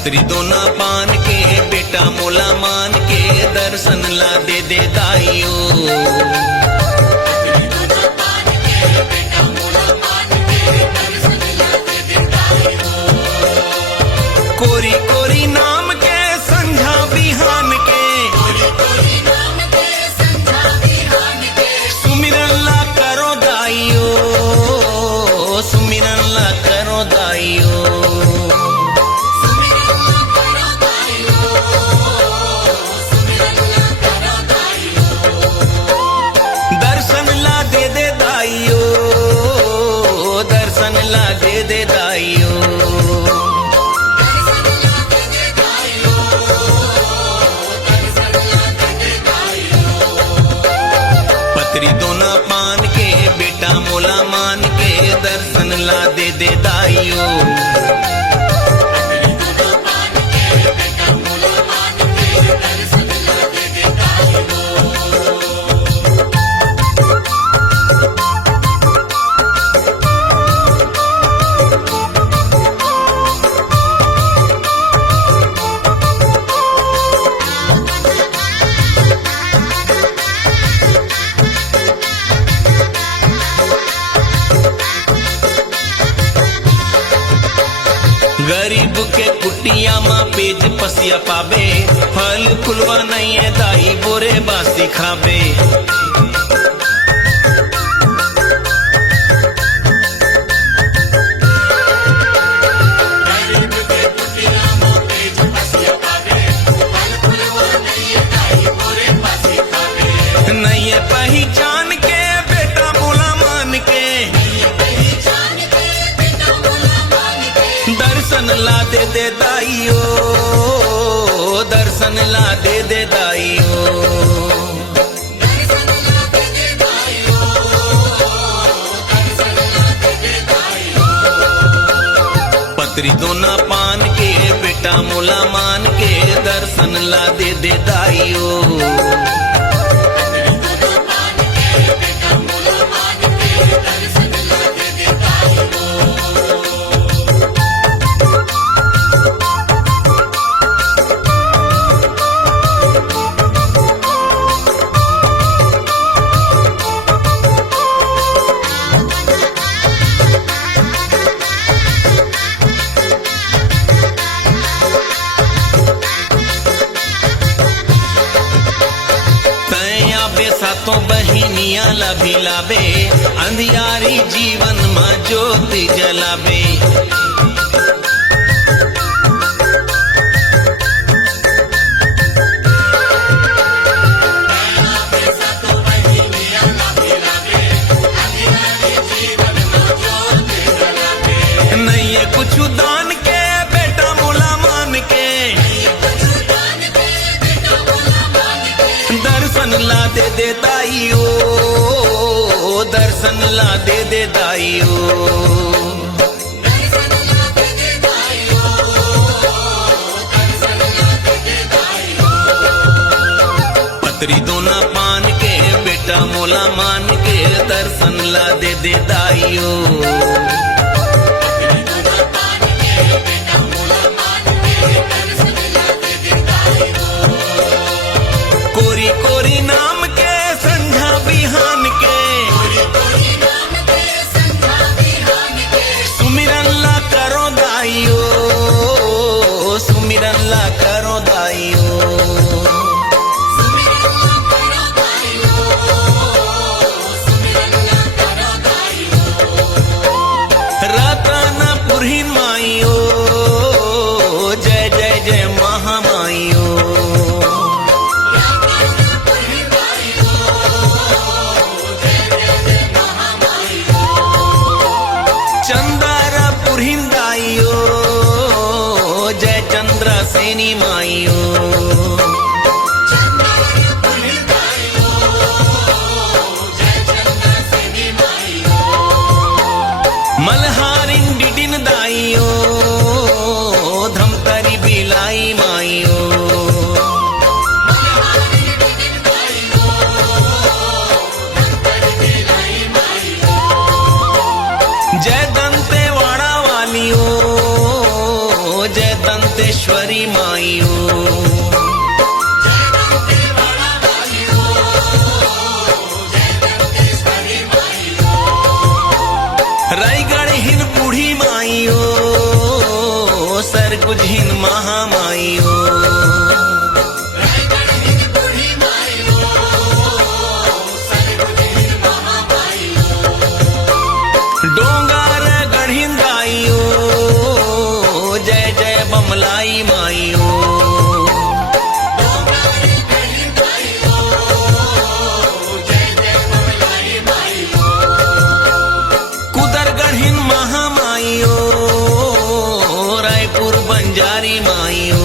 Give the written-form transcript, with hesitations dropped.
पत्री दोना पान के बेटा मोला मान के दर्शन ला दे दाइयो। कोरी कोरी नाम के संझा बिहान के सुमिरन ला करो दाइयो, सुमिरन ला करो दाइयो। दर्शन ला दे दाइयो, दर्शन ला दे दाइयो। पत्री दोना पान के बेटा मोला मान के दर्शन ला दे दाइयो। गरीब के कुटिया माँ पेज पसिया पाबे, फल फुलवा नहीं है दाई बोरे बासी खाबे। नहीं है पहचान के बेटा मोला मान के दर्शन ला दे दाइयो, दर्शन ला दे दाइयो। पत्री दोना पान के बेटा मोला मान के दर्शन ला दे दाइयो। सातों बहिनिया ला भिलाबे, अंधियारी जीवन में ज्योति जलाबे। नहीं है कुछ दान के बेटा मोला मान के दर्शन ला दे दाइयो, दर्शन ला दे दाइयो। पत्री दोना पान के बेटा मोला मान के दर्शन ला दे दाइयो। कोरी कोरी नाम के संझा बिहान के सुमिरन ला करो दाइयो, सुमिरन ला करो दाइयो। रतन पुरही माइयो, जय जय जय महामाइयो। चंद्रा पुरहिंदाइयो, जय चंद्रा सेनी माइयो। मलहारिन डिडिन दाइयो, धमतरी बिलाई माइयो। जय दंते वाड़ा वालियो, जय जय दंतेश्वरी माइयो। रायगढ़ हिन बूढ़ी माइयो, सरगुज हिन महामाइयो। डोंगर गढ़िन दाइयो, जय जय बमलाई माइयो। कुदरगढ़ हिन महामाइयो, रायपुर बंजारी माइयो।